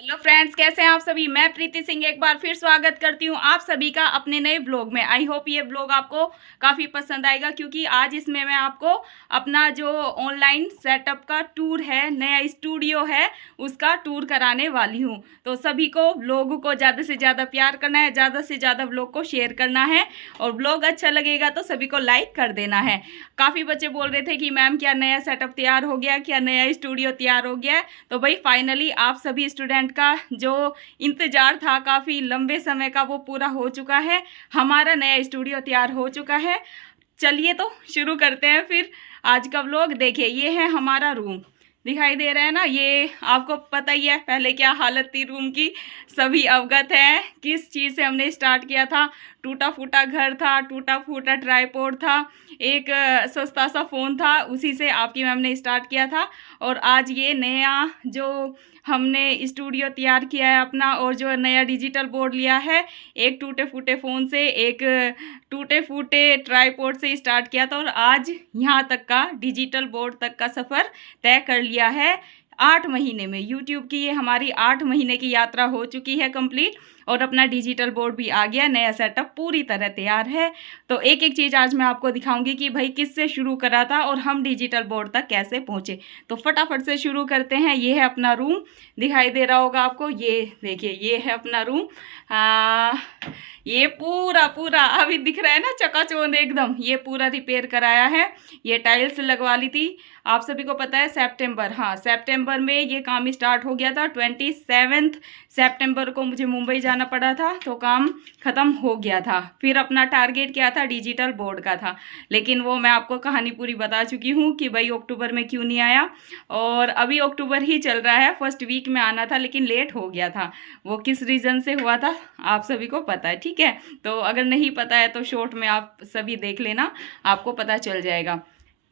Hello friends, कैसे हैं आप सभी। मैं प्रीति सिंह एक बार फिर स्वागत करती हूं आप सभी का अपने नए ब्लॉग में। आई होप ये ब्लॉग आपको काफ़ी पसंद आएगा, क्योंकि आज इसमें मैं आपको अपना जो ऑनलाइन सेटअप का टूर है, नया स्टूडियो है, उसका टूर कराने वाली हूं। तो सभी को ब्लॉग को ज़्यादा से ज़्यादा प्यार करना है, ज़्यादा से ज़्यादा ब्लॉग को शेयर करना है, और ब्लॉग अच्छा लगेगा तो सभी को लाइक कर देना है। काफ़ी बच्चे बोल रहे थे कि मैम क्या नया सेटअप तैयार हो गया, क्या नया स्टूडियो तैयार हो गया है। तो भाई फाइनली आप सभी स्टूडेंट का जो इंतज़ार था काफ़ी लंबे समय का, वो पूरा हो चुका है। हमारा नया स्टूडियो तैयार हो चुका है। चलिए तो शुरू करते हैं फिर आज का व्लॉग। देखिए, ये है हमारा रूम, दिखाई दे रहा है ना। ये आपको पता ही है पहले क्या हालत थी रूम की, सभी अवगत हैं किस चीज़ से हमने स्टार्ट किया था। टूटा फूटा घर था, टूटा फूटा ट्राईपोड था, एक सस्ता सा फ़ोन था, उसी से आपकी मैम ने स्टार्ट किया था। और आज ये नया जो हमने स्टूडियो तैयार किया है अपना, और जो नया डिजिटल बोर्ड लिया है, एक टूटे फूटे फ़ोन से, एक टूटे फूटे ट्राईपोड से स्टार्ट किया था, और आज यहाँ तक का डिजिटल बोर्ड तक का सफ़र तय कर लिया है 8 महीने में। यूट्यूब की ये हमारी 8 महीने की यात्रा हो चुकी है कंप्लीट, और अपना डिजिटल बोर्ड भी आ गया, नया सेटअप पूरी तरह तैयार है। तो एक एक चीज़ आज मैं आपको दिखाऊंगी कि भाई किससे शुरू करा था और हम डिजिटल बोर्ड तक कैसे पहुँचे। तो फटाफट से शुरू करते हैं। ये है अपना रूम, दिखाई दे रहा होगा आपको। ये देखिए, ये है अपना रूम। ये पूरा पूरा अभी दिख रहा है ना, चकाचौंध एकदम। ये पूरा रिपेयर कराया है, ये टाइल्स लगवा ली थी। आप सभी को पता है सितंबर, हाँ सितंबर में ये काम स्टार्ट हो गया था। 27 सितंबर को मुझे मुंबई जाना पड़ा था, तो काम ख़त्म हो गया था। फिर अपना टारगेट क्या था, डिजिटल बोर्ड का था, लेकिन वो मैं आपको कहानी पूरी बता चुकी हूँ कि भाई अक्टूबर में क्यों नहीं आया। और अभी अक्टूबर ही चल रहा है, फर्स्ट वीक में आना था, लेकिन लेट हो गया था। वो किस रीज़न से हुआ था आप सभी को पता है, ठीक है। तो अगर नहीं पता है तो शॉर्ट में आप सभी देख लेना, आपको पता चल जाएगा।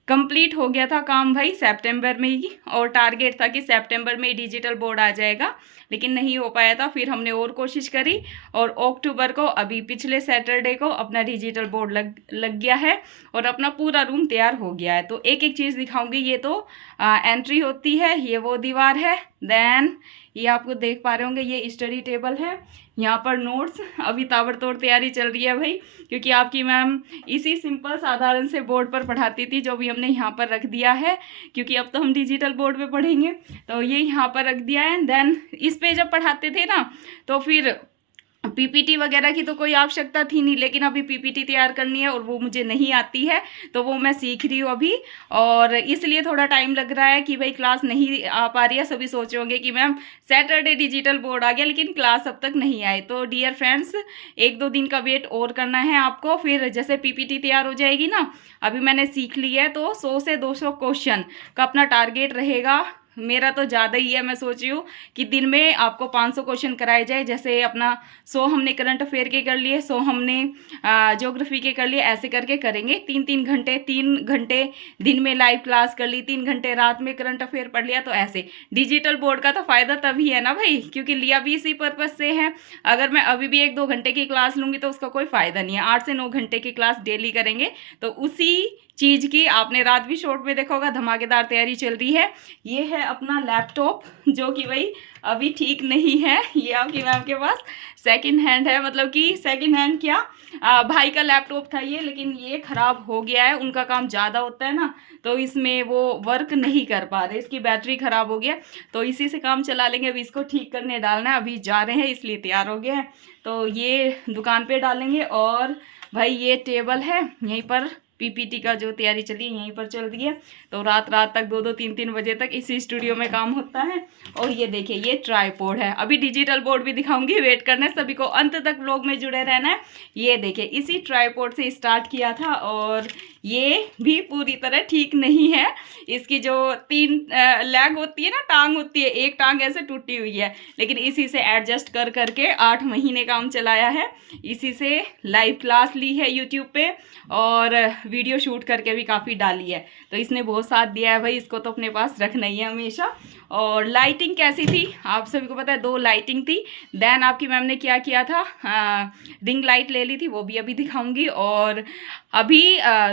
कंप्लीट हो गया था काम भाई सितंबर में ही, और टारगेट था कि सितंबर में डिजिटल बोर्ड आ जाएगा, लेकिन नहीं हो पाया था। फिर हमने और कोशिश करी, और अक्टूबर को अभी पिछले सैटरडे को अपना डिजिटल बोर्ड लग गया है, और अपना पूरा रूम तैयार हो गया है। तो एक एक चीज़ दिखाऊंगी। ये तो एंट्री होती है, ये वो दीवार है। देन ये आपको देख पा रहे होंगे, ये स्टडी टेबल है, यहाँ पर नोट्स। अभी ताबड़तोड़ तैयारी चल रही है भाई, क्योंकि आपकी मैम इसी सिंपल साधारण से बोर्ड पर पढ़ाती थी, जो भी हमने यहाँ पर रख दिया है, क्योंकि अब तो हम डिजिटल बोर्ड पे पढ़ेंगे। तो ये यहाँ पर रख दिया है। देन इस पे जब पढ़ाते थे ना, तो फिर पीपीटी वगैरह की तो कोई आवश्यकता थी नहीं, लेकिन अभी पीपीटी तैयार करनी है, और वो मुझे नहीं आती है, तो वो मैं सीख रही हूँ अभी। और इसलिए थोड़ा टाइम लग रहा है कि भाई क्लास नहीं आ पा रही है। सभी सोच रहे होंगे कि मैम सैटरडे डिजिटल बोर्ड आ गया, लेकिन क्लास अब तक नहीं आई। तो डियर फ्रेंड्स, 1-2 दिन का वेट और करना है आपको। फिर जैसे पीपीटी तैयार हो जाएगी ना, अभी मैंने सीख ली है, तो 100 से 200 क्वेश्चन का अपना टारगेट रहेगा। मेरा तो ज़्यादा ही है, मैं सोच रही हूँ कि दिन में आपको 500 क्वेश्चन कराए जाए। जैसे अपना 100 हमने करंट अफेयर के कर लिए, 100 हमने ज्योग्राफी के कर लिए, ऐसे करके करेंगे। 3 घंटे दिन में लाइव क्लास कर ली, 3 घंटे रात में करंट अफेयर पढ़ लिया। तो ऐसे डिजिटल बोर्ड का तो फ़ायदा तभी है ना भाई, क्योंकि लिया भी इसी पर्पज़ से है। अगर मैं अभी भी 1-2 घंटे की क्लास लूँगी तो उसका कोई फ़ायदा नहीं है। 8 से 9 घंटे की क्लास डेली करेंगे, तो उसी चीज़ की आपने रात भी शॉर्ट में देखा होगा, धमाकेदार तैयारी चल रही है। ये है अपना लैपटॉप, जो कि भाई अभी ठीक नहीं है। ये आपकी मैम के पास सेकंड हैंड है, मतलब कि सेकंड हैंड क्या, भाई का लैपटॉप था ये, लेकिन ये ख़राब हो गया है। उनका काम ज़्यादा होता है ना, तो इसमें वो वर्क नहीं कर पा रहे, इसकी बैटरी ख़राब हो गया, तो इसी से काम चला लेंगे। अभी इसको ठीक करने डालना है, अभी जा रहे हैं, इसलिए तैयार हो गए हैं। तो ये दुकान पे डालेंगे। और भाई ये टेबल है, यहीं पर पीपीटी का जो तैयारी चली है यहीं पर चल रही है। तो रात रात तक 2-2 3-3 बजे तक इसी स्टूडियो में काम होता है। और ये देखिए, ये ट्राईपोड है। अभी डिजिटल बोर्ड भी दिखाऊंगी, वेट करना है सभी को, अंत तक व्लॉग में जुड़े रहना है। ये देखिए, इसी ट्राईपोड से स्टार्ट किया था, और ये भी पूरी तरह ठीक नहीं है। इसकी जो 3 लेग होती है ना, टांग होती है, एक टांग ऐसे टूटी हुई है, लेकिन इसी से एडजस्ट कर करके 8 महीने काम चलाया है। इसी से लाइव क्लास ली है यूट्यूब पे, और वीडियो शूट करके भी काफ़ी डाली है। तो इसने बहुत साथ दिया है भाई, इसको तो अपने पास रखना ही है हमेशा। और लाइटिंग कैसी थी आप सभी को पता है, 2 लाइटिंग थी। देन आपकी मैम ने क्या किया था, रिंग लाइट ले ली थी, वो भी अभी दिखाऊंगी। और अभी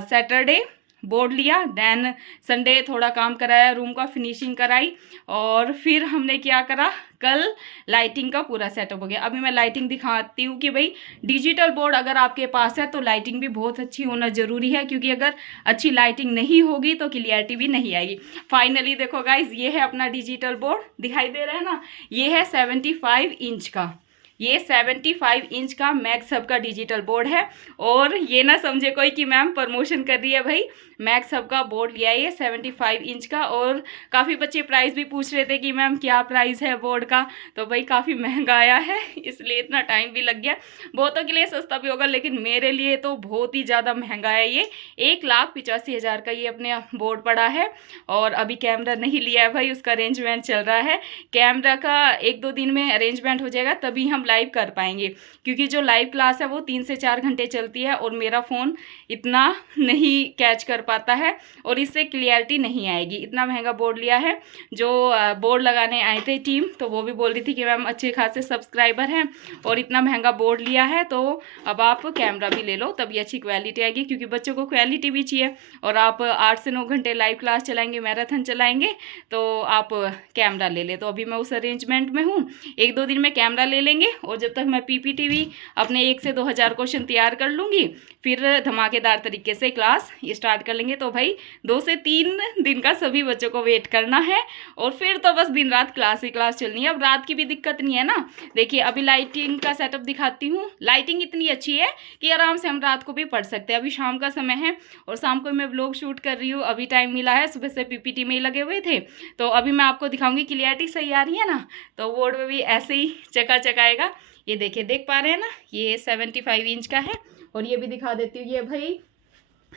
सैटरडे बोर्ड लिया, देन संडे थोड़ा काम कराया, रूम का फिनिशिंग कराई, और फिर हमने क्या करा, कल लाइटिंग का पूरा सेटअप हो गया। अभी मैं लाइटिंग दिखाती हूँ कि भाई डिजिटल बोर्ड अगर आपके पास है तो लाइटिंग भी बहुत अच्छी होना ज़रूरी है, क्योंकि अगर अच्छी लाइटिंग नहीं होगी तो क्लियरिटी भी नहीं आएगी। फाइनली देखो गाइज, ये है अपना डिजिटल बोर्ड, दिखाई दे रहा है ना, ये है 75 इंच का, ये 75 इंच का मैक्स हब का डिजिटल बोर्ड है। और ये ना समझे कोई कि मैम प्रमोशन कर रही है, भाई मैक्स हब का बोर्ड लिया है ये 75 इंच का। और काफ़ी बच्चे प्राइस भी पूछ रहे थे कि मैम क्या प्राइस है बोर्ड का, तो भाई काफ़ी महंगा आया है, इसलिए इतना टाइम भी लग गया। बहुतों के लिए सस्ता भी होगा, लेकिन मेरे लिए तो बहुत ही ज़्यादा महंगा है ये। 1,85,000 का ये अपने बोर्ड पड़ा है। और अभी कैमरा नहीं लिया है भाई, उसका अरेंजमेंट चल रहा है। कैमरा का 1-2 दिन में अरेंजमेंट हो जाएगा, तभी हम लाइव कर पाएंगे, क्योंकि जो लाइव क्लास है वो 3 से 4 घंटे चलती है, और मेरा फ़ोन इतना नहीं कैच कर पाता है, और इससे क्लियरिटी नहीं आएगी। इतना महंगा बोर्ड लिया है। जो बोर्ड लगाने आए थे टीम, तो वो भी बोल रही थी कि मैम अच्छे खासे सब्सक्राइबर हैं और इतना महंगा बोर्ड लिया है, तो अब आप कैमरा भी ले लो, तभी अच्छी क्वालिटी आएगी, क्योंकि बच्चों को क्वालिटी भी चाहिए। और आप 8 से 9 घंटे लाइव क्लास चलाएंगे, मैराथन चलाएंगे, तो आप कैमरा ले ले। तो अभी मैं उस अरेंजमेंट में हूँ, 1-2 दिन में कैमरा ले लेंगे, और जब तक मैं PPT भी अपने 1 से 2 हज़ार क्वेश्चन तैयार कर लूँगी, फिर धमाकेदार तरीके से क्लास स्टार्ट कर लेंगे। तो भाई 2 से 3 दिन का सभी बच्चों को वेट करना है, और फिर तो बस दिन रात क्लास ही क्लास चलनी है। अब रात की भी दिक्कत नहीं है ना। देखिए अभी लाइटिंग का सेटअप दिखाती हूँ। लाइटिंग इतनी अच्छी है कि आराम से हम रात को भी पढ़ सकते हैं। अभी शाम का समय है, और शाम को मैं व्लॉग शूट कर रही हूँ, अभी टाइम मिला है, सुबह से PPT में ही लगे हुए थे। तो अभी मैं आपको दिखाऊंगी, क्लियरिटी सही आ रही है ना, तो बोर्ड में भी ऐसे ही चकाचक आएगा। ये देखिए, देख पा रहे हैं ना, ये 75 इंच का है। और ये भी दिखा देती हूँ, ये भाई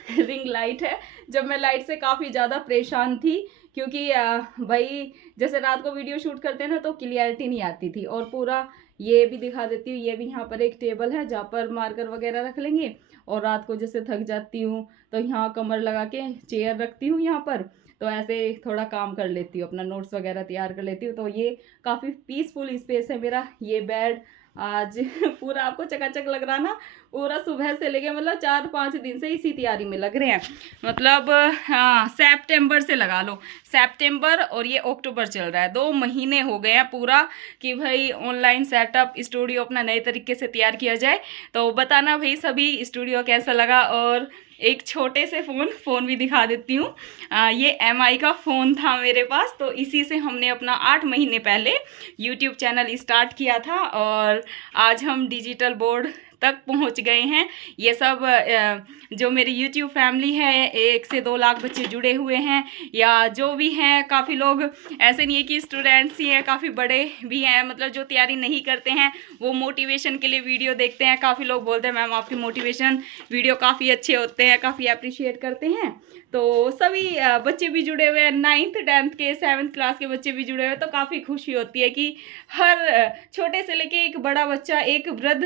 रिंग लाइट है। जब मैं लाइट से काफ़ी ज़्यादा परेशान थी, क्योंकि भाई जैसे रात को वीडियो शूट करते हैं ना, तो क्लियरिटी नहीं आती थी। और पूरा ये भी दिखा देती हूँ, ये भी यहाँ पर एक टेबल है जहाँ पर मार्कर वगैरह रख लेंगे। और रात को जैसे थक जाती हूँ तो यहाँ कमर लगा के चेयर रखती हूँ यहाँ पर, तो ऐसे थोड़ा काम कर लेती हूँ, अपना नोट्स वगैरह तैयार कर लेती हूँ। तो ये काफ़ी पीसफुल स्पेस है मेरा। ये बेड आज पूरा आपको चकाचक लग रहा ना, पूरा सुबह से लेके मतलब 4-5 दिन से इसी तैयारी में लग रहे हैं। मतलब हाँ, सितंबर से लगा लो, सितंबर और ये अक्टूबर चल रहा है, 2 महीने हो गए हैं पूरा कि भाई ऑनलाइन सेटअप स्टूडियो अपना नए तरीके से तैयार किया जाए। तो बताना भाई सभी स्टूडियो कैसा लगा। और एक छोटे से फ़ोन भी दिखा देती हूँ। ये MI का फ़ोन था मेरे पास, तो इसी से हमने अपना 8 महीने पहले YouTube चैनल स्टार्ट किया था, और आज हम डिजिटल बोर्ड तक पहुंच गए हैं। ये सब जो मेरी YouTube फैमिली है, 1 से 2 लाख बच्चे जुड़े हुए हैं, या जो भी हैं, काफ़ी लोग ऐसे नहीं है कि स्टूडेंट्स ही हैं, काफ़ी बड़े भी हैं, मतलब जो तैयारी नहीं करते हैं वो मोटिवेशन के लिए वीडियो देखते हैं। काफ़ी लोग बोलते हैं मैम आपके मोटिवेशन वीडियो काफ़ी अच्छे होते हैं, काफ़ी अप्रिशिएट करते हैं। तो सभी बच्चे भी जुड़े हुए हैं, 9th 10th के 7th क्लास के बच्चे भी जुड़े हुए हैं। तो काफ़ी खुशी होती है कि हर छोटे से लेके एक बड़ा बच्चा, एक वृद्ध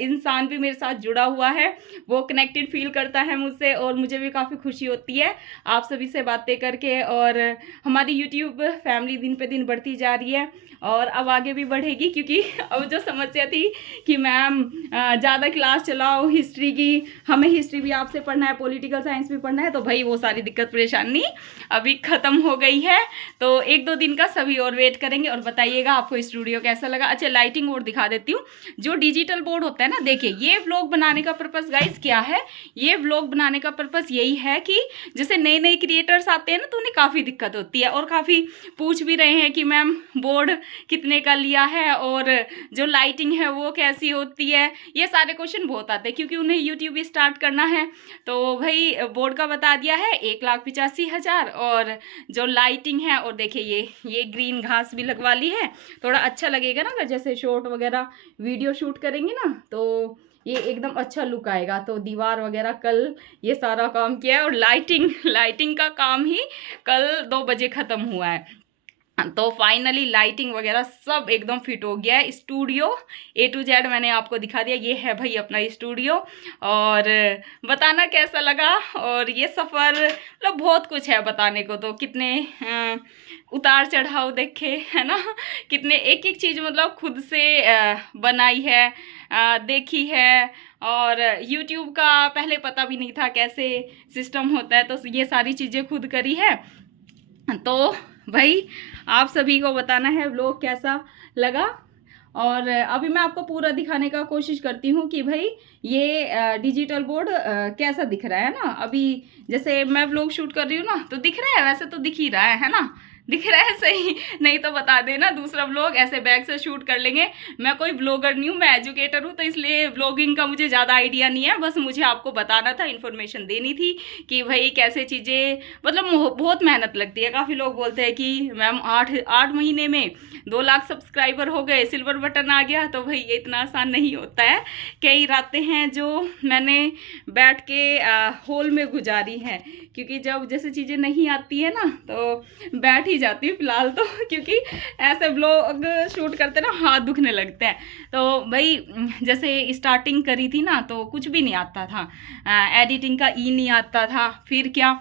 इंसान भी मेरे साथ जुड़ा हुआ है, वो कनेक्टेड फील करता है मुझसे, और मुझे भी काफ़ी खुशी होती है आप सभी से बातें करके। और हमारी यूट्यूब फैमिली दिन पे दिन बढ़ती जा रही है, और अब आगे भी बढ़ेगी, क्योंकि अब जो समस्या थी कि मैम ज़्यादा क्लास चलाओ हिस्ट्री की, हमें हिस्ट्री भी आपसे पढ़ना है, पॉलिटिकल साइंस भी पढ़ना है, तो भाई वो सारी दिक्कत परेशानी अभी ख़त्म हो गई है। तो 1-2 दिन का सभी और वेट करेंगे, और बताइएगा आपको स्टूडियो कैसा लगा। अच्छा, लाइटिंग बोर्ड दिखा देती हूँ। जो डिजिटल बोर्ड होता है ना, देखिए ये व्लॉग बनाने का पर्पस गाइस क्या है, ये व्लॉग बनाने का पर्पस यही है कि जैसे नए नए क्रिएटर्स आते हैं ना, तो उन्हें काफ़ी दिक्कत होती है, और काफ़ी पूछ भी रहे हैं कि मैम बोर्ड कितने का लिया है, और जो लाइटिंग है वो कैसी होती है। ये सारे क्वेश्चन बहुत आते हैं, क्योंकि उन्हें यूट्यूब स्टार्ट करना है। तो भाई बोर्ड का बता दिया है 1,85,000, और जो लाइटिंग है, और देखिए ये ग्रीन घास भी लगवा ली है, थोड़ा अच्छा लगेगा ना, अगर जैसे शॉर्ट वगैरह वीडियो शूट करेंगे ना, तो ये एकदम अच्छा लुक आएगा। तो दीवार वगैरह कल ये सारा काम किया है, और लाइटिंग का काम ही कल 2 बजे ख़त्म हुआ है। तो फाइनली लाइटिंग वगैरह सब एकदम फिट हो गया है। स्टूडियो A to Z मैंने आपको दिखा दिया। ये है भाई अपना स्टूडियो। और बताना कैसा लगा। और ये सफ़र मतलब बहुत कुछ है बताने को, तो कितने उतार चढ़ाव देखे है ना, कितने एक एक चीज़ मतलब खुद से बनाई है, देखी है। और यूट्यूब का पहले पता भी नहीं था कैसे सिस्टम होता है, तो ये सारी चीज़ें खुद करी है। तो भाई आप सभी को बताना है व्लॉग कैसा लगा। और अभी मैं आपको पूरा दिखाने का कोशिश करती हूँ कि भाई ये डिजिटल बोर्ड कैसा दिख रहा है ना। अभी जैसे मैं व्लॉग शूट कर रही हूँ ना, तो दिख रहा है, वैसे तो दिख ही रहा है ना, दिख रहा है सही, नहीं तो बता देना दूसरा व्लॉग ऐसे बैग से शूट कर लेंगे। मैं कोई ब्लॉगर नहीं हूँ, मैं एजुकेटर हूँ, तो इसलिए व्लॉगिंग का मुझे ज़्यादा आइडिया नहीं है। बस मुझे आपको बताना था, इन्फॉर्मेशन देनी थी कि भाई कैसे चीज़ें, मतलब बहुत मेहनत लगती है। काफ़ी लोग बोलते हैं कि मैम 8 महीने में 2 लाख सब्सक्राइबर हो गए, सिल्वर बटन आ गया। तो भाई ये इतना आसान नहीं होता है। कई रातें हैं जो मैंने बैठ के हॉल में गुजारी हैं, क्योंकि जब जैसे चीज़ें नहीं आती है ना तो बैठ ही जाती हूँ फ़िलहाल तो, क्योंकि ऐसे ब्लॉग शूट करते ना हाथ दुखने लगते हैं। तो भाई जैसे स्टार्टिंग करी थी ना, तो कुछ भी नहीं आता था, एडिटिंग का नहीं आता था। फिर क्या,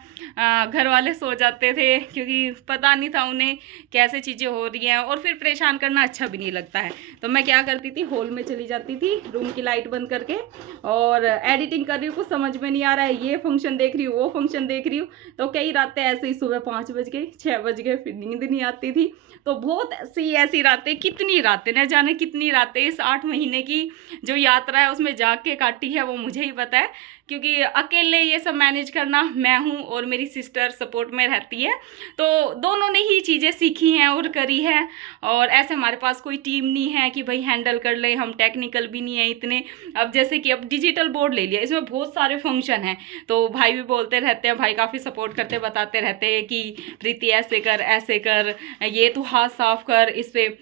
घर वाले सो जाते थे क्योंकि पता नहीं था उन्हें कैसे चीज़ें हो रही हैं, और फिर परेशान करना अच्छा भी नहीं लगता है। तो मैं क्या करती थी, हॉल में चली जाती थी रूम की लाइट बंद करके, और एडिटिंग कर रही हूँ, कुछ समझ में नहीं आ रहा है, ये फंक्शन देख रही हूँ, वो फंक्शन देख रही हूँ। तो कई रातें ऐसे ही सुबह 5 बज गए, 6 बज गए, फिर नींद नहीं आती थी। तो बहुत ऐसी रातें, कितनी रातें न जाने कितनी रातें इस 8 महीने की जो यात्रा है उसमें जाग के काटी है, वो मुझे ही पता है। क्योंकि अकेले ये सब मैनेज करना, मैं हूँ और मेरी सिस्टर सपोर्ट में रहती है, तो दोनों ने ही चीज़ें सीखी हैं और करी है। और ऐसे हमारे पास कोई टीम नहीं है कि भाई हैंडल कर ले, हम टेक्निकल भी नहीं है इतने। अब जैसे कि अब डिजिटल बोर्ड ले लिया, इसमें बहुत सारे फंक्शन हैं, तो भाई भी बोलते रहते हैं, भाई काफ़ी सपोर्ट करते बताते रहते हैं कि प्रीति ऐसे कर, ये तो हाथ साफ कर, इस पर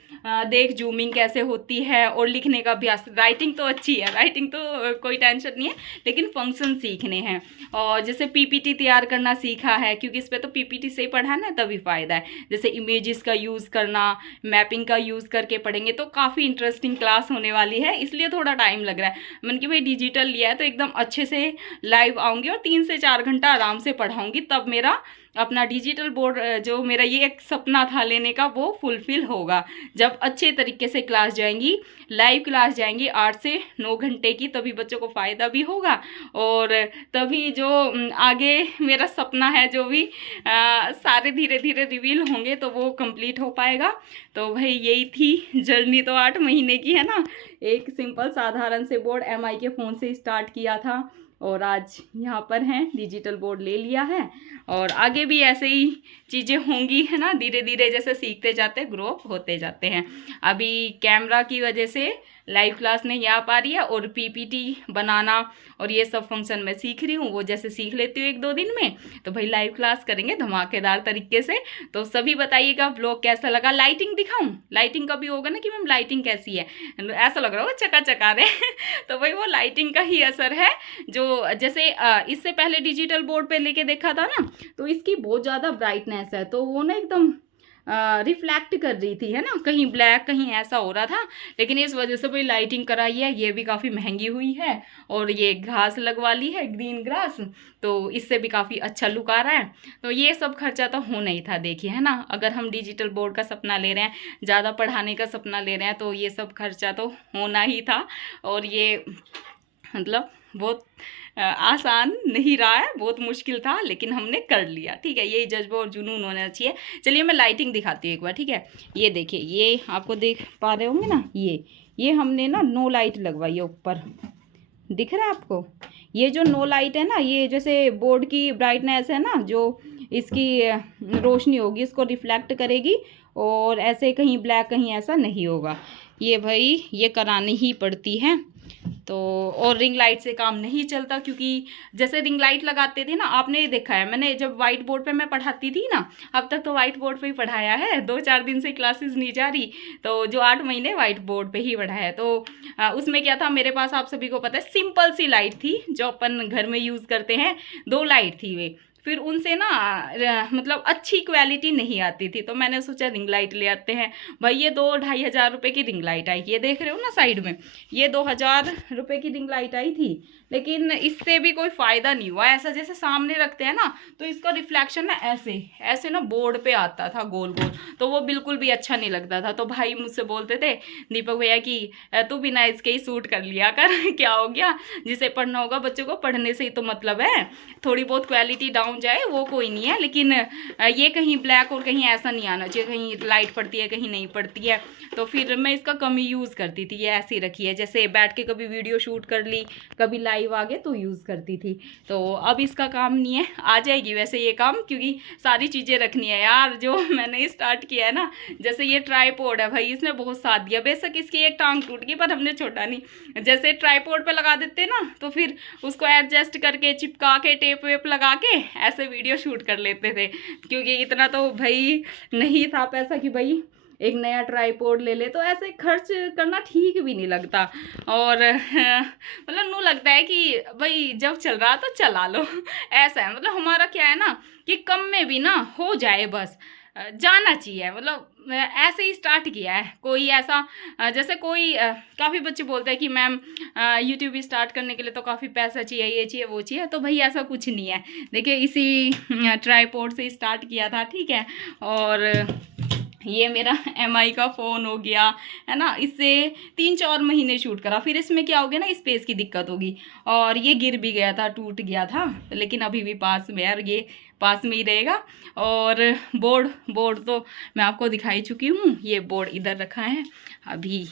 देख जूमिंग कैसे होती है, और लिखने का अभ्यास। राइटिंग तो अच्छी है, राइटिंग तो कोई टेंशन नहीं है, लेकिन फंक्शन सीखने हैं। और जैसे पीपीटी तैयार करना सीखा है, क्योंकि इस पर तो पीपीटी से ही पढ़ाना है तभी फ़ायदा है। जैसे इमेजेस का यूज़ करना, मैपिंग का यूज़ करके पढ़ेंगे तो काफ़ी इंटरेस्टिंग क्लास होने वाली है, इसलिए थोड़ा टाइम लग रहा है। मैंने कि भाई डिजिटल लिया है तो एकदम अच्छे से लाइव आऊँगी और 3 से 4 घंटा आराम से पढ़ाऊँगी, तब मेरा अपना डिजिटल बोर्ड जो मेरा ये एक सपना था लेने का, वो फुलफ़िल होगा। जब अच्छे तरीके से क्लास जाएंगी, लाइव क्लास जाएंगी 8 से 9 घंटे की, तभी बच्चों को फ़ायदा भी होगा, और तभी जो आगे मेरा सपना है, जो भी सारे धीरे धीरे रिवील होंगे, तो वो कंप्लीट हो पाएगा। तो भाई यही थी जर्नी, तो 8 महीने की है ना। एक सिंपल साधारण से बोर्ड MI के फ़ोन से स्टार्ट किया था, और आज यहाँ पर हैं, डिजिटल बोर्ड ले लिया है। और आगे भी ऐसे ही चीज़ें होंगी है ना, धीरे धीरे जैसे सीखते जाते ग्रो होते जाते हैं। अभी कैमरा की वजह से लाइव क्लास नहीं आ पा रही है, और पीपीटी बनाना और ये सब फंक्शन मैं सीख रही हूँ, वो जैसे सीख लेती हूँ 1-2 दिन में, तो भाई लाइव क्लास करेंगे धमाकेदार तरीके से। तो सभी बताइएगा व्लॉग कैसा लगा। लाइटिंग दिखाऊं, लाइटिंग का भी होगा ना कि मैम लाइटिंग कैसी है, ऐसा लग रहा हो चका रहे तो भाई वो लाइटिंग का ही असर है। जो जैसे इससे पहले डिजिटल बोर्ड पे लेके देखा था ना, तो इसकी बहुत ज़्यादा ब्राइटनेस है, तो वो ना एकदम रिफ्लेक्ट कर रही थी है ना, कहीं ब्लैक कहीं ऐसा हो रहा था। लेकिन इस वजह से भाई लाइटिंग कराई है, ये भी काफ़ी महंगी हुई है, और ये घास लगवा ली है, ग्रीन ग्रास, तो इससे भी काफ़ी अच्छा लुक आ रहा है। तो ये सब खर्चा तो होना ही था, देखिए है ना। अगर हम डिजिटल बोर्ड का सपना ले रहे हैं, ज़्यादा पढ़ाने का सपना ले रहे हैं, तो ये सब खर्चा तो होना ही था। और ये मतलब बहुत आसान नहीं रहा है, बहुत मुश्किल था, लेकिन हमने कर लिया, ठीक है। यही जज्बा और जुनून होना चाहिए। चलिए मैं लाइटिंग दिखाती हूँ एक बार, ठीक है। ये देखिए, ये आपको देख पा रहे होंगे ना, ये हमने ना नो लाइट लगवाई है ऊपर, दिख रहा है आपको। ये जो नो लाइट है ना, ये जैसे बोर्ड की ब्राइटनेस है ना, जो इसकी रोशनी होगी इसको रिफ्लेक्ट करेगी, और ऐसे कहीं ब्लैक कहीं ऐसा नहीं होगा। ये भाई ये करानी ही पड़ती है। तो और रिंग लाइट से काम नहीं चलता, क्योंकि जैसे रिंग लाइट लगाते थे ना, आपने देखा है, मैंने जब वाइट बोर्ड पे मैं पढ़ाती थी ना, अब तक तो वाइट बोर्ड पे ही पढ़ाया है, 2-4 दिन से क्लासेस नहीं जा रही, तो जो 8 महीने वाइट बोर्ड पे ही पढ़ाया है। तो उसमें क्या था, मेरे पास आप सभी को पता है सिंपल सी लाइट थी जो अपन घर में यूज़ करते हैं, 2 लाइट थी वे। फिर उनसे ना मतलब अच्छी क्वालिटी नहीं आती थी। तो मैंने सोचा रिंग लाइट ले आते हैं। भाई ये 2-2,500 रुपये की रिंग लाइट आई, ये देख रहे हो ना साइड में, ये 2,000 रुपये की रिंग लाइट आई थी। लेकिन इससे भी कोई फ़ायदा नहीं हुआ। ऐसा जैसे सामने रखते हैं ना तो इसका रिफ्लेक्शन ना ऐसे ऐसे ना बोर्ड पे आता था गोल गोल, तो वो बिल्कुल भी अच्छा नहीं लगता था। तो भाई मुझसे बोलते थे दीपक भैया कि तू बिना इसके ही सूट कर लिया कर क्या हो गया, जिसे पढ़ना होगा बच्चों को पढ़ने से ही तो मतलब है। थोड़ी बहुत क्वालिटी डाउन जाए वो कोई नहीं है, लेकिन ये कहीं ब्लैक और कहीं ऐसा नहीं आना चाहिए, कहीं लाइट पड़ती है कहीं नहीं पड़ती है। तो फिर मैं इसका कम ही यूज़ करती थी, ये ऐसी रखी है, जैसे बैठ के कभी वीडियो शूट कर ली, कभी लाइव आ गए तो यूज़ करती थी। तो अब इसका काम नहीं है, आ जाएगी वैसे ये काम, क्योंकि सारी चीज़ें रखनी है यार। जो मैंने स्टार्ट किया है ना, जैसे ये ट्राइपॉड है भाई, इसने बहुत साथ दिया। बेशक इसकी एक टांग टूट गई पर हमने छोटा नहीं, जैसे ट्राइपॉड पे लगा देते ना तो फिर उसको एडजस्ट करके चिपका के टेप वेप लगा के ऐसे वीडियो शूट कर लेते थे। क्योंकि इतना तो भाई नहीं था पैसा कि भाई एक नया ट्राइपॉड ले ले, तो ऐसे खर्च करना ठीक भी नहीं लगता। और मतलब नू लगता है कि भाई जब चल रहा तो चला लो ऐसा है। मतलब हमारा क्या है ना कि कम में भी ना हो जाए, बस जाना चाहिए। मतलब ऐसे ही स्टार्ट किया है। कोई ऐसा जैसे कोई काफ़ी बच्चे बोलते हैं कि मैम यूट्यूब स्टार्ट करने के लिए तो काफ़ी पैसा चाहिए, ये चाहिए वो चाहिए। तो भाई ऐसा कुछ नहीं है। देखिए इसी ट्राइपॉड से स्टार्ट किया था, ठीक है। और ये मेरा MI का फ़ोन हो गया है ना, इससे 3-4 महीने शूट करा। फिर इसमें क्या हो गया ना, स्पेस की दिक्कत होगी, और ये गिर भी गया था, टूट गया था। लेकिन अभी भी पास में है, ये पास में ही रहेगा। और बोर्ड तो मैं आपको दिखाई चुकी हूँ। ये बोर्ड इधर रखा है अभी,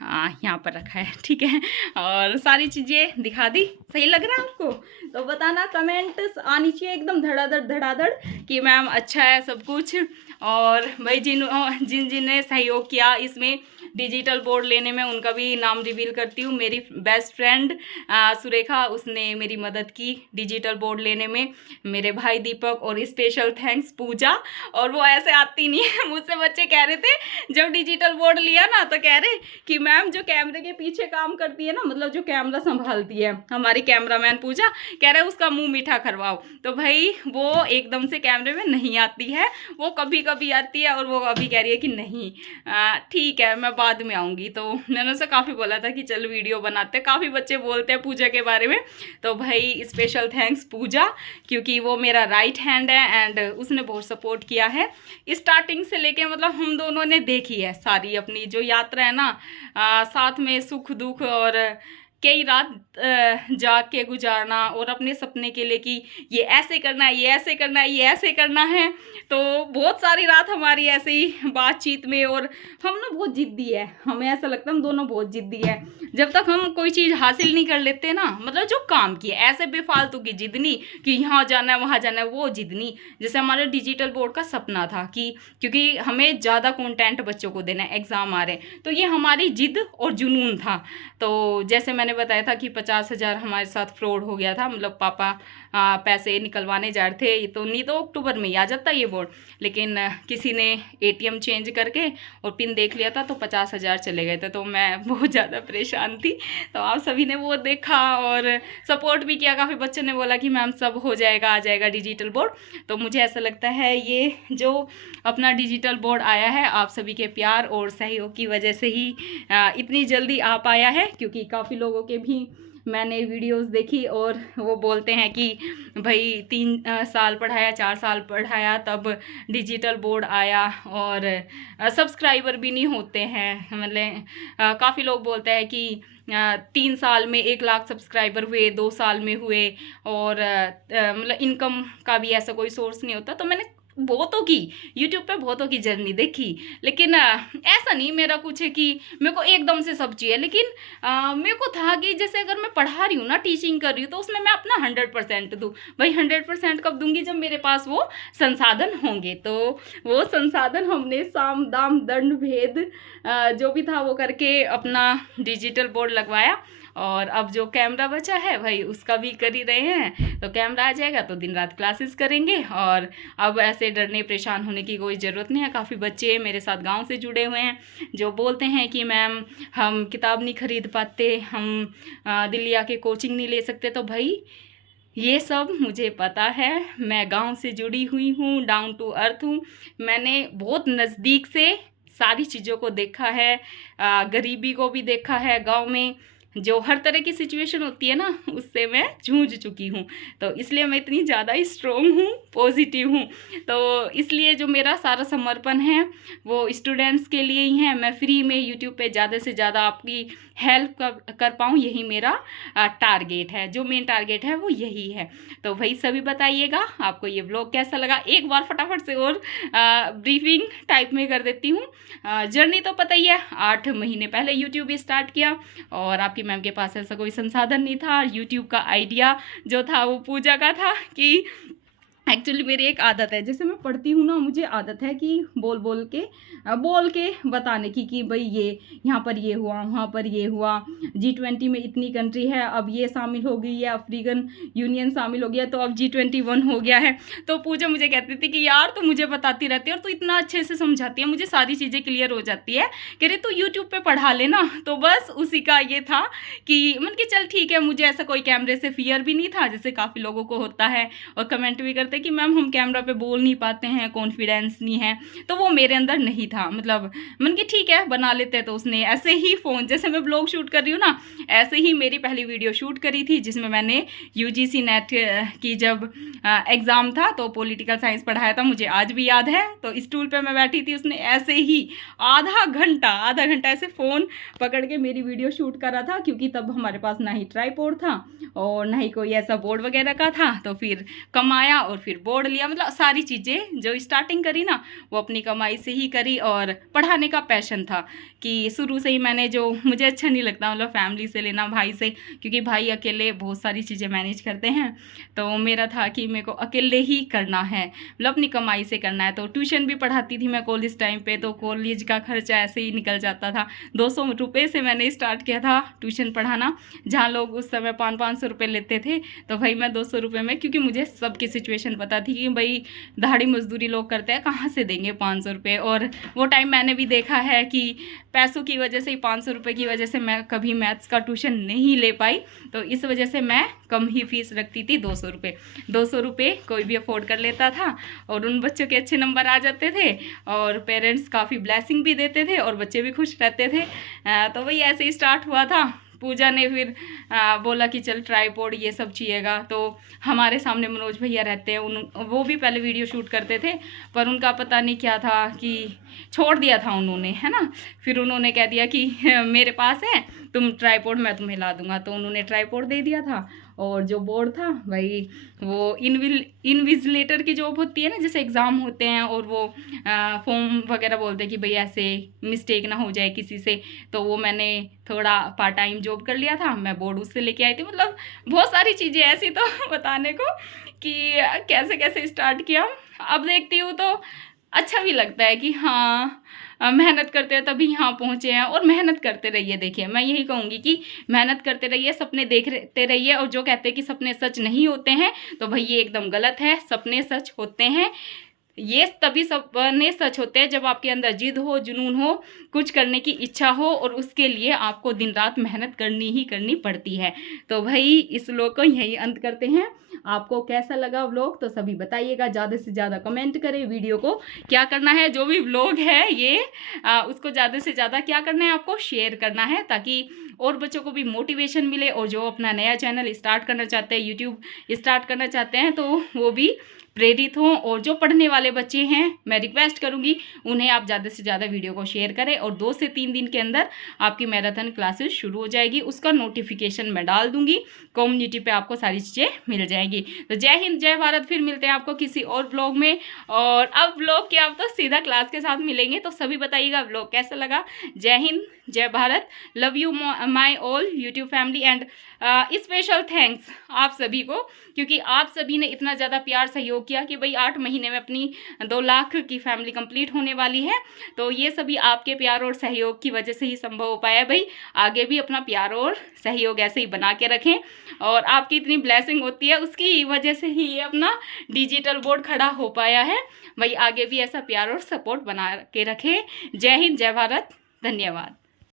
हाँ यहाँ पर रखा है, ठीक है। और सारी चीज़ें दिखा दी। सही लग रहा है आपको? तो बताना, कमेंट्स आनी चाहिए एकदम धड़ाधड़ कि मैम अच्छा है सब कुछ। और भाई जिन ने सहयोग किया इसमें डिजिटल बोर्ड लेने में, उनका भी नाम रिवील करती हूँ। मेरी बेस्ट फ्रेंड सुरेखा, उसने मेरी मदद की डिजिटल बोर्ड लेने में। मेरे भाई दीपक, और स्पेशल थैंक्स पूजा। और वो ऐसे आती नहीं है, मुझसे बच्चे कह रहे थे जब डिजिटल बोर्ड लिया ना तो कह रहे कि मैम जो कैमरे के पीछे काम करती है ना, मतलब जो कैमरा संभालती है हमारी कैमरामैन पूजा, कह रहे उसका मुंह मीठा करवाओ। तो भाई वो एकदम से कैमरे में नहीं आती है, वो कभी कभी आती है। और वो अभी कह रही है कि नहीं ठीक है मैं बाद में आऊँगी। तो मैंने उसे काफ़ी बोला था कि चल वीडियो बनाते हैं, काफ़ी बच्चे बोलते हैं पूजा के बारे में। तो भाई स्पेशल थैंक्स पूजा, क्योंकि वो मेरा राइट हैंड है एंड उसने बहुत सपोर्ट किया है स्टार्टिंग से लेके। मतलब हम दोनों ने देखी है सारी अपनी जो यात्रा है ना, साथ में सुख दुख, और कई रात जाग के गुजारना, और अपने सपने के लिए कि ये ऐसे करना है, ये ऐसे करना है, ये ऐसे करना है। तो बहुत सारी रात हमारी ऐसे ही बातचीत में। और हम ना बहुत ज़िद्दी है, हमें ऐसा लगता है हम दोनों बहुत ज़िद्दी है। जब तक हम कोई चीज़ हासिल नहीं कर लेते ना, मतलब जो काम की है, ऐसे बेफालतू की जिद नहीं कि यहाँ जाना है वहाँ जाना है, वो जिद नहीं। जैसे हमारे डिजिटल बोर्ड का सपना था कि क्योंकि हमें ज़्यादा कंटेंट बच्चों को देना है, एग्ज़ाम आ रहे हैं, तो ये हमारी जिद और जुनून था। तो जैसे मैंने बताया था कि 50,000 हमारे साथ फ्रॉड हो गया था। मतलब पापा पैसे निकलवाने जा रहे थे, तो नहीं तो अक्टूबर में ही आ जाता ये बोर्ड, लेकिन किसी ने ATM चेंज करके और पिन देख लिया था तो 50,000 चले गए थे। तो मैं बहुत ज़्यादा परेशान थी। तो आप सभी ने वो देखा और सपोर्ट भी किया। काफ़ी बच्चों ने बोला कि मैम सब हो जाएगा, आ जाएगा डिजिटल बोर्ड। तो मुझे ऐसा लगता है ये जो अपना डिजिटल बोर्ड आया है, आप सभी के प्यार और सहयोग की वजह से ही इतनी जल्दी आ पाया है। क्योंकि काफ़ी लोगों के भी मैंने वीडियोस देखी और वो बोलते हैं कि भाई 3 साल पढ़ाया, 4 साल पढ़ाया, तब डिजिटल बोर्ड आया, और सब्सक्राइबर भी नहीं होते हैं। मतलब काफ़ी लोग बोलते हैं कि 3 साल में 1 लाख सब्सक्राइबर हुए, 2 साल में हुए, और मतलब इनकम का भी ऐसा कोई सोर्स नहीं होता। तो मैंने बहुतों की यूट्यूब पे बहुतों की जर्नी देखी, लेकिन ऐसा नहीं मेरा कुछ है कि मेरे को एकदम से सब चाहिए। लेकिन मेरे को था कि जैसे अगर मैं पढ़ा रही हूँ ना, टीचिंग कर रही हूँ, तो उसमें मैं अपना 100% दूँ। भाई 100% कब दूंगी? जब मेरे पास वो संसाधन होंगे। तो वो संसाधन हमने साम दाम दंड भेद जो भी था वो करके अपना डिजिटल बोर्ड लगवाया। और अब जो कैमरा बचा है भाई उसका भी कर ही रहे हैं। तो कैमरा आ जाएगा तो दिन रात क्लासेस करेंगे, और अब ऐसे डरने परेशान होने की कोई ज़रूरत नहीं है। काफ़ी बच्चे मेरे साथ गांव से जुड़े हुए हैं जो बोलते हैं कि मैम हम किताब नहीं ख़रीद पाते, हम दिल्ली आके कोचिंग नहीं ले सकते। तो भाई ये सब मुझे पता है। मैं गाँव से जुड़ी हुई हूँ, डाउन टू अर्थ हूँ। मैंने बहुत नज़दीक से सारी चीज़ों को देखा है, गरीबी को भी देखा है गाँव में। जो हर तरह की सिचुएशन होती है ना, उससे मैं जूझ चुकी हूँ। तो इसलिए मैं इतनी ज़्यादा स्ट्रॉन्ग हूँ, पॉज़िटिव हूँ। तो इसलिए जो मेरा सारा समर्पण है, वो स्टूडेंट्स के लिए ही है। मैं फ्री में यूट्यूब पे ज़्यादा से ज़्यादा आपकी हेल्प कर पाऊँ, यही मेरा टारगेट है। जो मेन टारगेट है वो यही है। तो भाई सभी बताइएगा आपको ये व्लॉग कैसा लगा। एक बार फटाफट से और ब्रीफिंग टाइप में कर देती हूँ। जर्नी तो पता ही है, 8 महीने पहले यूट्यूब स्टार्ट किया और आपकी मैम के पास ऐसा कोई संसाधन नहीं था। यूट्यूब का आइडिया जो था वो पूजा का था कि एक्चुअली मेरी एक आदत है, जैसे मैं पढ़ती हूँ ना, मुझे आदत है कि बोल के बताने की कि भाई ये यहाँ पर ये हुआ, वहाँ पर ये हुआ, G20 में इतनी कंट्री है, अब ये शामिल हो गई है, अफ्रीकन यूनियन शामिल हो गया, तो अब G21 हो गया है। तो पूजा मुझे कहती थी कि यार तू मुझे बताती रहती है और तू इतना अच्छे से समझाती है, मुझे सारी चीज़ें क्लियर हो जाती है, कह रही तू यूट्यूब पे पढ़ा लेना। तो बस उसी का ये था कि मन कि चल ठीक है। मुझे ऐसा कोई कैमरे से फियर भी नहीं था, जैसे काफ़ी लोगों को होता है और कमेंट भी करते कि मैम हम कैमरा पे बोल नहीं पाते हैं, कॉन्फिडेंस नहीं है। तो वो मेरे अंदर नहीं था। मतलब मन कि ठीक है बना लेते हैं। तो उसने ऐसे ही फ़ोन, जैसे मैं ब्लॉग शूट कर रही हूँ ना, ऐसे ही मेरी पहली वीडियो शूट करी थी, जिसमें मैंने यूजीसी नेट की जब एग्ज़ाम था तो पॉलिटिकल साइंस पढ़ाया था, मुझे आज भी याद है। तो स्टूल पे मैं बैठी थी, उसने ऐसे ही आधा घंटा ऐसे फ़ोन पकड़ के मेरी वीडियो शूट करा था, क्योंकि तब हमारे पास ना ही ट्राइपॉड था और ना ही कोई ऐसा बोर्ड वगैरह का था। तो फिर कमाया और फिर बोर्ड लिया। मतलब सारी चीज़ें जो स्टार्टिंग करी ना, वो अपनी कमाई से ही करी। और पढ़ाने का पैशन था कि शुरू से ही मैंने, जो मुझे अच्छा नहीं लगता मतलब फैमिली से लेना, भाई से, क्योंकि भाई अकेले बहुत सारी चीज़ें मैनेज करते हैं। तो मेरा था कि मेरे को अकेले ही करना है, मतलब अपनी कमाई से करना है। तो ट्यूशन भी पढ़ाती थी मैं कॉलेज टाइम पे, तो कॉलेज का खर्चा ऐसे ही निकल जाता था। 200 रुपये से मैंने स्टार्ट किया था ट्यूशन पढ़ाना, जहाँ लोग उस समय 500 रुपये लेते थे। तो भाई मैं 200 रुपये में, क्योंकि मुझे सबकी सिचुएशन पता थी कि भाई दहाड़ी मजदूरी लोग करते हैं, कहाँ से देंगे 500 रुपये। और वो टाइम मैंने भी देखा है कि पैसों की वजह से ही, 500 रुपये की वजह से मैं कभी मैथ्स का ट्यूशन नहीं ले पाई। तो इस वजह से मैं कम ही फीस रखती थी, 200 रुपये। 200 रुपये कोई भी अफोर्ड कर लेता था और उन बच्चों के अच्छे नंबर आ जाते थे और पेरेंट्स काफ़ी ब्लेसिंग भी देते थे और बच्चे भी खुश रहते थे। तो वही ऐसे ही स्टार्ट हुआ था। पूजा ने फिर बोला कि चल ट्राइपॉड ये सब चाहिएगा। तो हमारे सामने मनोज भैया रहते हैं, वो भी पहले वीडियो शूट करते थे, पर उनका पता नहीं क्या था कि छोड़ दिया था उन्होंने, है ना। फिर उन्होंने कह दिया कि मेरे पास है, तुम ट्राइपॉड मैं तुम्हें ला दूंगा। तो उन्होंने ट्राइपॉड दे दिया था। और जो बोर्ड था भाई, वो इनविजिलेटर की जॉब होती है ना, जैसे एग्ज़ाम होते हैं और वो फॉर्म वगैरह बोलते हैं कि भाई ऐसे मिस्टेक ना हो जाए किसी से। तो वो मैंने थोड़ा पार्ट टाइम जॉब कर लिया था, मैं बोर्ड उससे लेके आई थी। मतलब बहुत सारी चीज़ें ऐसी तो बताने को कि कैसे कैसे स्टार्ट किया। अब देखती हूँ तो अच्छा भी लगता है कि हाँ, मेहनत करते हैं तभी यहाँ पहुँचे हैं। और मेहनत करते रहिए। देखिए मैं यही कहूँगी कि मेहनत करते रहिए, सपने देखते रहिए। और जो कहते हैं कि सपने सच नहीं होते हैं, तो भाई ये एकदम गलत है। सपने सच होते हैं। ये तभी सपने सच होते हैं जब आपके अंदर जिद हो, जुनून हो, कुछ करने की इच्छा हो और उसके लिए आपको दिन रात मेहनत करनी ही करनी पड़ती है। तो भाई इस व्लॉग को यही अंत करते हैं। आपको कैसा लगा व्लॉग तो सभी बताइएगा, ज़्यादा से ज़्यादा कमेंट करें। वीडियो को क्या करना है, जो भी व्लॉग है ये उसको ज़्यादा से ज़्यादा क्या करना है, आपको शेयर करना है, ताकि और बच्चों को भी मोटिवेशन मिले। और जो अपना नया चैनल स्टार्ट करना चाहते हैं, यूट्यूब स्टार्ट करना चाहते हैं, तो वो भी प्रेरित हों। और जो पढ़ने वाले बच्चे हैं, मैं रिक्वेस्ट करूंगी उन्हें आप ज़्यादा से ज़्यादा वीडियो को शेयर करें। और 2 से 3 दिन के अंदर आपकी मैराथन क्लासेस शुरू हो जाएगी, उसका नोटिफिकेशन मैं डाल दूंगी। कम्युनिटी पे आपको सारी चीज़ें मिल जाएंगी। तो जय हिंद, जय भारत। फिर मिलते हैं आपको किसी और ब्लॉग में। और अब ब्लॉग के आप तो सीधा क्लास के साथ मिलेंगे। तो सभी बताइएगा ब्लॉग कैसा लगा। जय हिंद, जय Bharat. Love you my all YouTube family. And special thanks आप सभी को, क्योंकि आप सभी ने इतना ज़्यादा प्यार सहयोग किया कि भाई 8 महीने में अपनी 2 लाख की फैमिली कंप्लीट होने वाली है। तो ये सभी आपके प्यार और सहयोग की वजह से ही संभव हो पाया। भाई आगे भी अपना प्यार और सहयोग ऐसे ही बना के रखें। और आपकी इतनी ब्लेसिंग होती है, उसकी वजह से ही ये अपना डिजिटल बोर्ड खड़ा हो पाया है। भाई आगे भी ऐसा प्यार और सपोर्ट बना के रखें। जय हिंद, जय भारत। धन्यवाद।